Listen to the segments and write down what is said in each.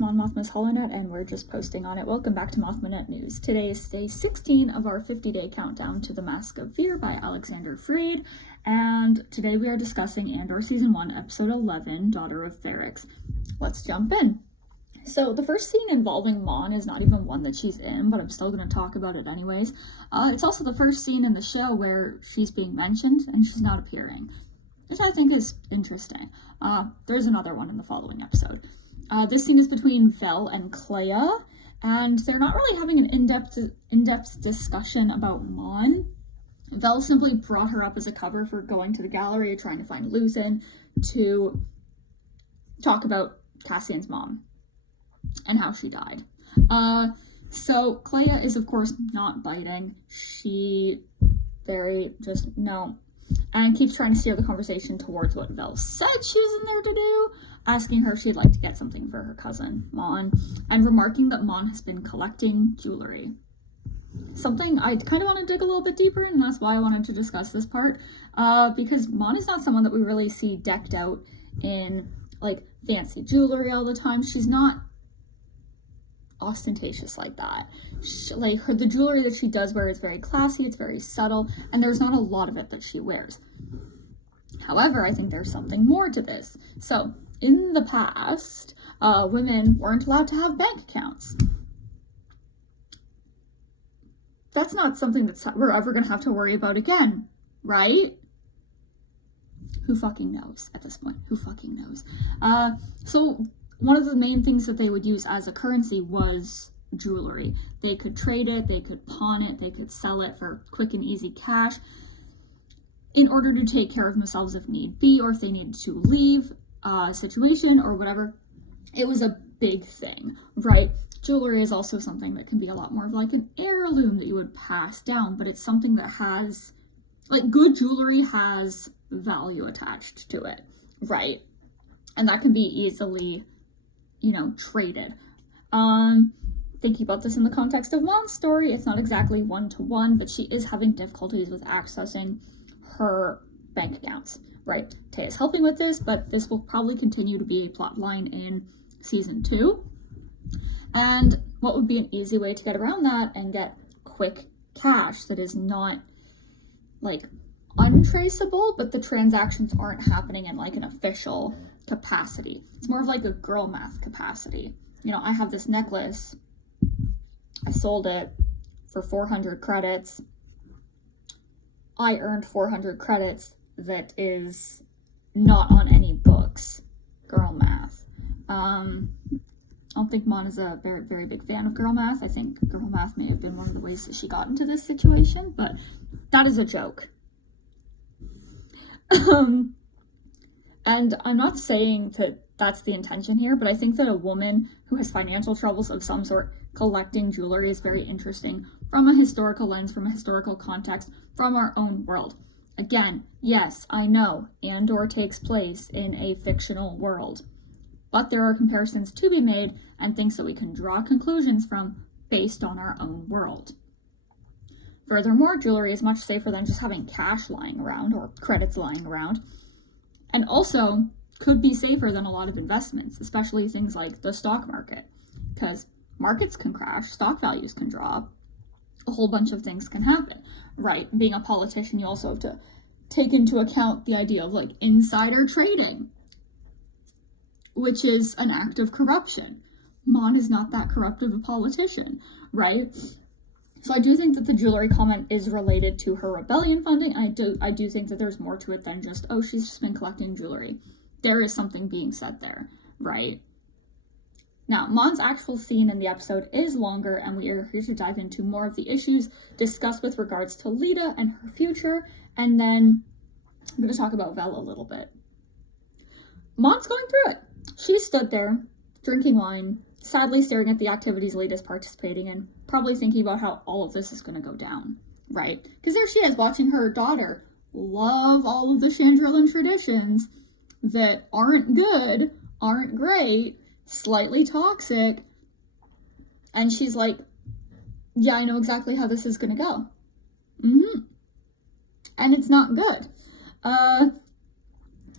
Mon Mothma's HoloNet, and we're just posting on it. Welcome back to Mothmanet News. Today is day 16 of our 50-day countdown to The Mask of Fear by Alexander Freed, and today we are discussing Andor Season 1, Episode 11, Daughter of Ferrix. Let's jump in. So the first scene involving Mon is not even one that she's in, but I'm still going to talk about it anyways. It's also the first scene in the show where she's being mentioned and she's not appearing, which I think is interesting. There's another one in the following episode. This scene is between Vel and Clea, and they're not really having an in-depth discussion about Mon. Vel simply brought her up as a cover for going to the gallery, trying to find Luthen, to talk about Cassian's mom and how she died. So Clea is, of course, not biting. She no, and keeps trying to steer the conversation towards what Vel said she was in there to do, asking her if she'd like to get something for her cousin, Mon, and remarking that Mon has been collecting jewelry. Something I kind of want to dig a little bit deeper in, and that's why I wanted to discuss this part, because Mon is not someone that we really see decked out in, like, fancy jewelry all the time. She's not ostentatious like that. The jewelry that she does wear is very classy, it's very subtle, and there's not a lot of it that she wears. However, I think there's something more to this. So, in the past, women weren't allowed to have bank accounts. That's not something that we're ever going to have to worry about again, right? Who fucking knows at this point? Who fucking knows? So one of the main things that they would use as a currency was jewelry. They could trade it, they could pawn it, they could sell it for quick and easy cash in order to take care of themselves if need be, or if they needed to leave a situation or whatever. It was a big thing, right? Jewelry is also something that can be a lot more of like an heirloom that you would pass down, but it's something that has, like, good jewelry has value attached to it, right? And that can be easily, traded. Thinking about this in the context of Mon's story, it's not exactly one-to-one, but she is having difficulties with accessing her bank accounts, right? Taya's helping with this, but this will probably continue to be a plot line in season 2. And what would be an easy way to get around that and get quick cash that is not, like, untraceable, but the transactions aren't happening in, like, an official capacity. It's more of like a girl math capacity. I have this necklace. I sold it for 400 credits. I earned 400 credits. That is not on any books. Girl math. I don't think Mon is a very, very big fan of girl math. I think girl math may have been one of the ways that she got into this situation, but that is a joke. And I'm not saying that that's the intention here, but I think that a woman who has financial troubles of some sort collecting jewelry is very interesting from a historical lens, from a historical context, from our own world. Again, yes, I know Andor takes place in a fictional world, but there are comparisons to be made and things that we can draw conclusions from based on our own world. Furthermore, jewelry is much safer than just having cash lying around or credits lying around, and also could be safer than a lot of investments, especially things like the stock market, because markets can crash, stock values can drop, a whole bunch of things can happen, right? Being a politician, you also have to take into account the idea of, like, insider trading, which is an act of corruption. Mon is not that corrupt of a politician, right? So I do think that the jewelry comment is related to her rebellion funding. I do think that there's more to it than just, oh, she's just been collecting jewelry. There is something being said there, right? Now, Mon's actual scene in the episode is longer, and we are here to dive into more of the issues discussed with regards to Lita and her future, and then I'm going to talk about Vel a little bit. Mon's going through it. She stood there, drinking wine, sadly staring at the activities Lita's participating in, probably thinking about how all of this is going to go down, right? Because there she is, watching her daughter love all of the Chandrilan traditions that aren't good, aren't great, slightly toxic, and she's like, yeah, I know exactly how this is going to go. And it's not good.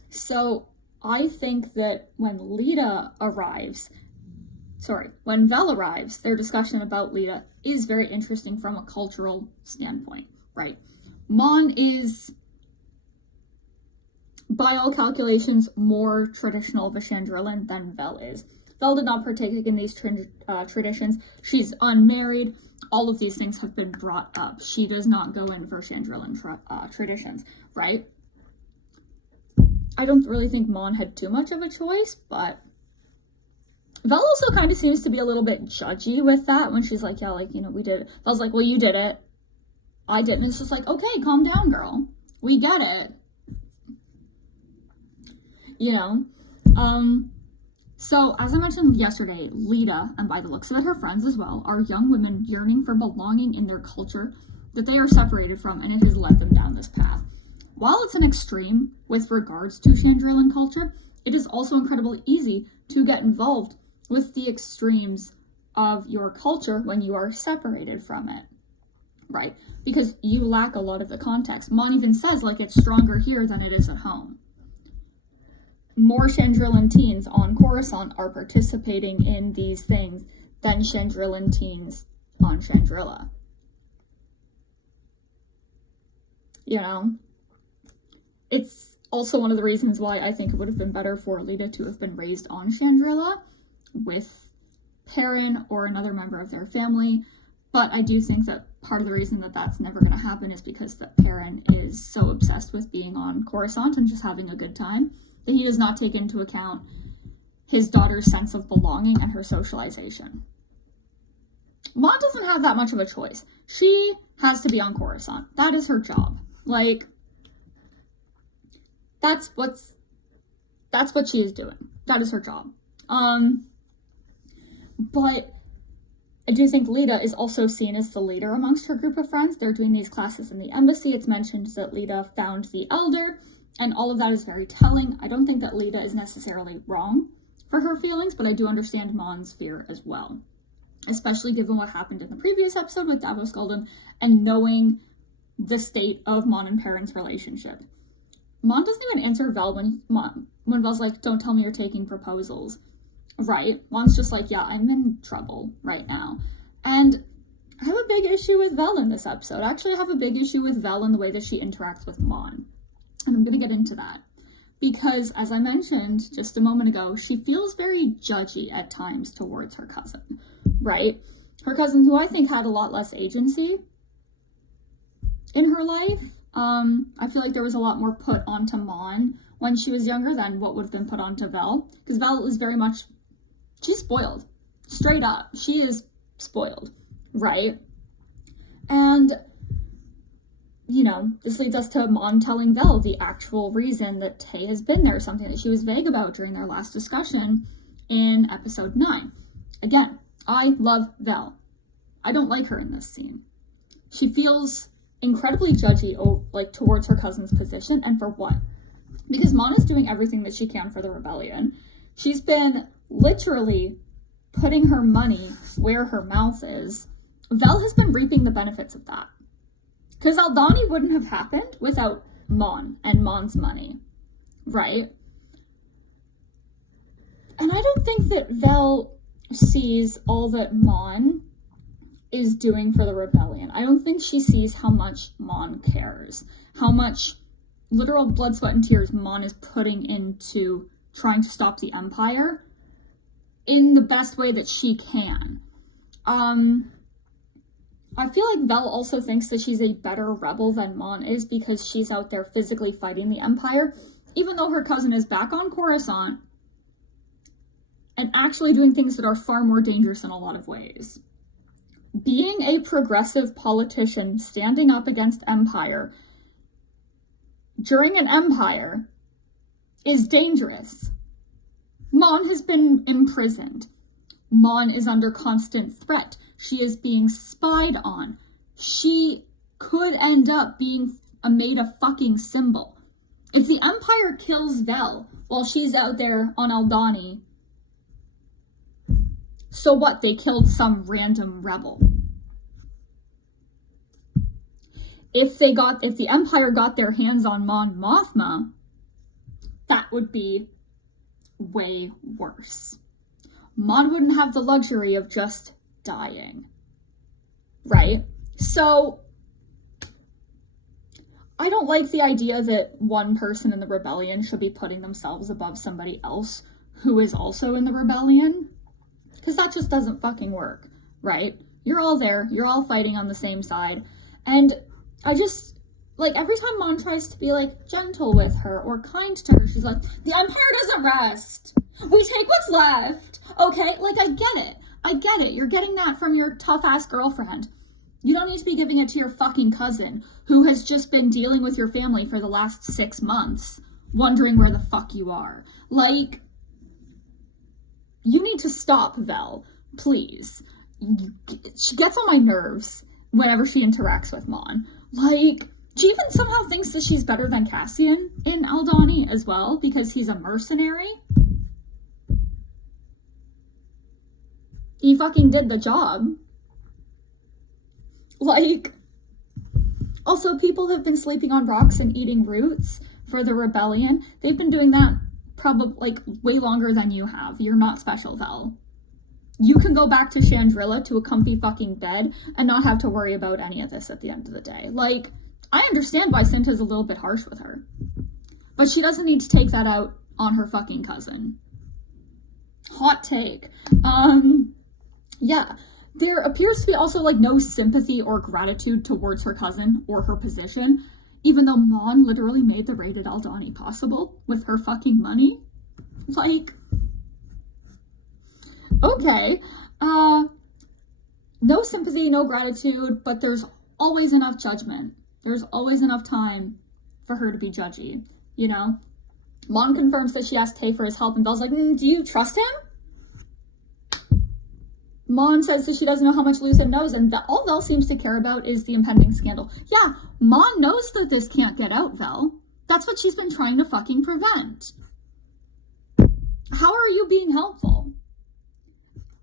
So I think that when Lita arrives, when Vel arrives, their discussion about Lita is very interesting from a cultural standpoint, right? Mon is, by all calculations, more traditional of a Chandrillan than Vel is. Vel did not partake in these traditions. She's unmarried. All of these things have been brought up. She does not go in for Chandrillan traditions, right? I don't really think Mon had too much of a choice, but Vel also kind of seems to be a little bit judgy with that when she's like, yeah, like, you know, we did it. Vel's like, well, you did it. I didn't. It's just like, okay, calm down, girl. We get it. You know? So, as I mentioned yesterday, Lita, and by the looks of it, her friends as well, are young women yearning for belonging in their culture that they are separated from, and it has led them down this path. While it's an extreme with regards to Chandrillan culture, it is also incredibly easy to get involved with the extremes of your culture when you are separated from it, right? Because you lack a lot of the context. Mon even says, like, it's stronger here than it is at home. More Chandrillan teens on Coruscant are participating in these things than Chandrillan teens on Chandrilla. You know? It's also one of the reasons why I think it would have been better for Lita to have been raised on Chandrilla with Perrin or another member of their family. But I do think that part of the reason that that's never going to happen is because that Perrin is so obsessed with being on Coruscant and just having a good time that he does not take into account his daughter's sense of belonging and her socialization. Mon doesn't have that much of a choice. She has to be on Coruscant. That is her job. Like, that's what she is doing. That is her job. But I do think Lita is also seen as the leader amongst her group of friends. They're doing these classes in the embassy. It's mentioned that Lita found the Elder, and all of that is very telling. I don't think that Lita is necessarily wrong for her feelings, but I do understand Mon's fear as well, especially given what happened in the previous episode with Davos Gul'dan and knowing the state of Mon and Perrin's relationship. Mon doesn't even answer Vel when Vel's like, don't tell me you're taking proposals, right? Mon's just like, yeah, I'm in trouble right now. And I have a big issue with Vel in this episode. Actually, I have a big issue with Vel in the way that she interacts with Mon. And I'm going to get into that. Because, as I mentioned just a moment ago, she feels very judgy at times towards her cousin, right? Her cousin, who I think had a lot less agency in her life. I feel like there was a lot more put onto Mon when she was younger than what would have been put onto Vel. Because Vel is very much, she's spoiled. Straight up. She is spoiled, right? And, you know, this leads us to Mon telling Vel the actual reason that Tay has been there, something that she was vague about during their last discussion in episode 9. Again, I love Vel. I don't like her in this scene. She feels incredibly judgy, like, towards her cousin's position, and for what? Because Mon is doing everything that she can for the rebellion. She's been literally putting her money where her mouth is. Vel has been reaping the benefits of that. Because Aldhani wouldn't have happened without Mon and Mon's money, right? And I don't think that Vel sees all that Mon is doing for the rebellion. I don't think she sees how much Mon cares, how much literal blood, sweat, and tears Mon is putting into trying to stop the Empire in the best way that she can. I feel like Vel also thinks that she's a better rebel than Mon is because she's out there physically fighting the Empire, even though her cousin is back on Coruscant and actually doing things that are far more dangerous in a lot of ways. Being a progressive politician standing up against Empire during an Empire is dangerous. Mon has been imprisoned. Mon is under constant threat. She is being spied on. She could end up being made a fucking symbol. If the Empire kills Vel while she's out there on Aldhani, so what? They killed some random rebel. If the Empire got their hands on Mon Mothma, that would be way worse. Mon wouldn't have the luxury of just dying, right? So I don't like the idea that one person in the rebellion should be putting themselves above somebody else who is also in the rebellion, because that just doesn't fucking work, right? You're all there, you're all fighting on the same side, and I just, like, every time Mon tries to be, like, gentle with her or kind to her, she's like, the Empire doesn't rest. We take what's left, okay? Like, I get it. You're getting that from your tough-ass girlfriend. You don't need to be giving it to your fucking cousin who has just been dealing with your family for the last 6 months, wondering where the fuck you are. Like, you need to stop, Vel, please. She gets on my nerves whenever she interacts with Mon. Like, she even somehow thinks that she's better than Cassian in Aldhani as well, because he's a mercenary. He fucking did the job. Like, also, people have been sleeping on rocks and eating roots for the rebellion. They've been doing that probably, like, way longer than you have. You're not special, Vel. You can go back to Chandrilla to a comfy fucking bed and not have to worry about any of this at the end of the day. Like, I understand why Cinta's a little bit harsh with her, but she doesn't need to take that out on her fucking cousin. Hot take. Yeah. There appears to be also, like, no sympathy or gratitude towards her cousin or her position, even though Mon literally made the raided Aldhani possible with her fucking money. Like, okay. No sympathy, no gratitude, but there's always enough judgment. There's always enough time for her to be judgy, you know? Mon confirms that she asked Tay for his help, and Belle's like, do you trust him? Mon says that she doesn't know how much Lucid knows, and that all Vel seems to care about is the impending scandal. Yeah, Mon knows that this can't get out, Vel. That's what she's been trying to fucking prevent. How are you being helpful?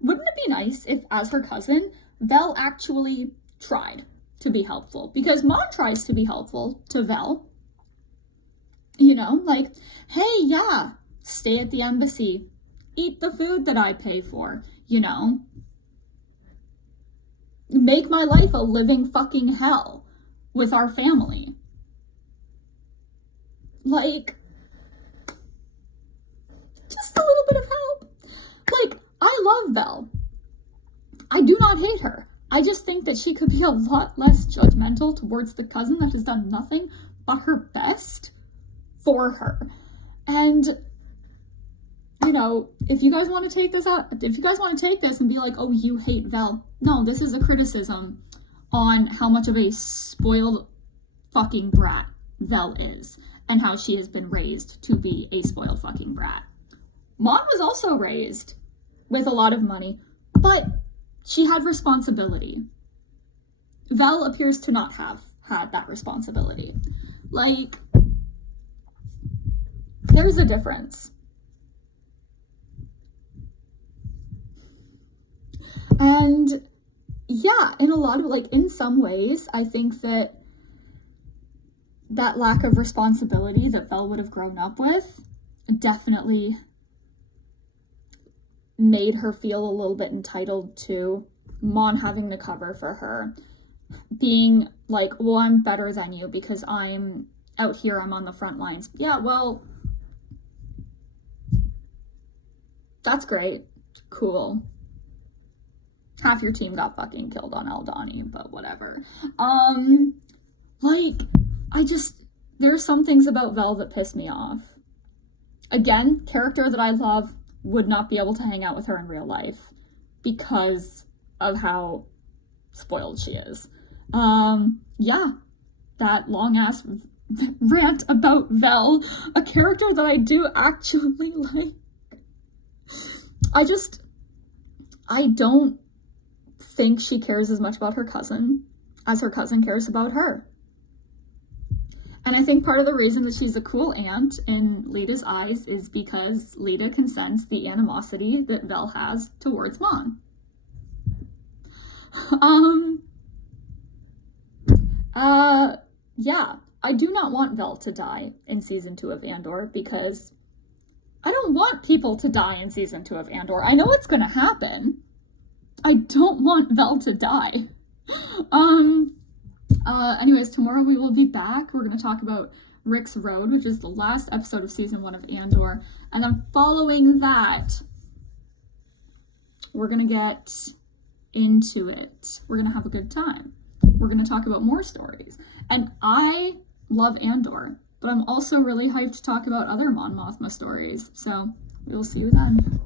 Wouldn't it be nice if, as her cousin, Vel actually tried to be helpful? Because Mon tries to be helpful to Vel. You know, like, hey, yeah, stay at the embassy. Eat the food that I pay for, you know? Make my life a living fucking hell with our family. Like, just a little bit of help. Like, I love Vel. I do not hate her. I just think that she could be a lot less judgmental towards the cousin that has done nothing but her best for her. And, you know, if you guys want to take this out, if you guys want to take this and be like, oh, you hate Vel. No, this is a criticism on how much of a spoiled fucking brat Vel is and how she has been raised to be a spoiled fucking brat. Mon was also raised with a lot of money, but she had responsibility. Vel appears to not have had that responsibility. Like, there's a difference. And yeah, in a lot of, like, in some ways, I think that that lack of responsibility that Vel would have grown up with definitely made her feel a little bit entitled to Mon having to cover for her. Being like, well, I'm better than you because I'm out here, I'm on the front lines. Yeah, well, that's great. Cool. Half your team got fucking killed on Aldhani, but whatever. Like, there's some things about Vel that piss me off. Again, character that I love, would not be able to hang out with her in real life because of how spoiled she is. Yeah, that long-ass rant about Vel, a character that I do actually like. I don't think she cares as much about her cousin as her cousin cares about her. And I think part of the reason that she's a cool aunt in Leda's eyes is because Leda can sense the animosity that Vel has towards Mon. Yeah, I do not want Vel to die in season 2 of Andor because I don't want people to die in season 2 of Andor. I know it's gonna happen. I don't want Vel to die. Anyways, tomorrow we will be back. We're gonna talk about Rick's Road, which is the last episode of season 1 of Andor. And then following that, we're gonna get into it. We're gonna have a good time. We're gonna talk about more stories. And I love Andor, but I'm also really hyped to talk about other Mon Mothma stories. So we will see you then.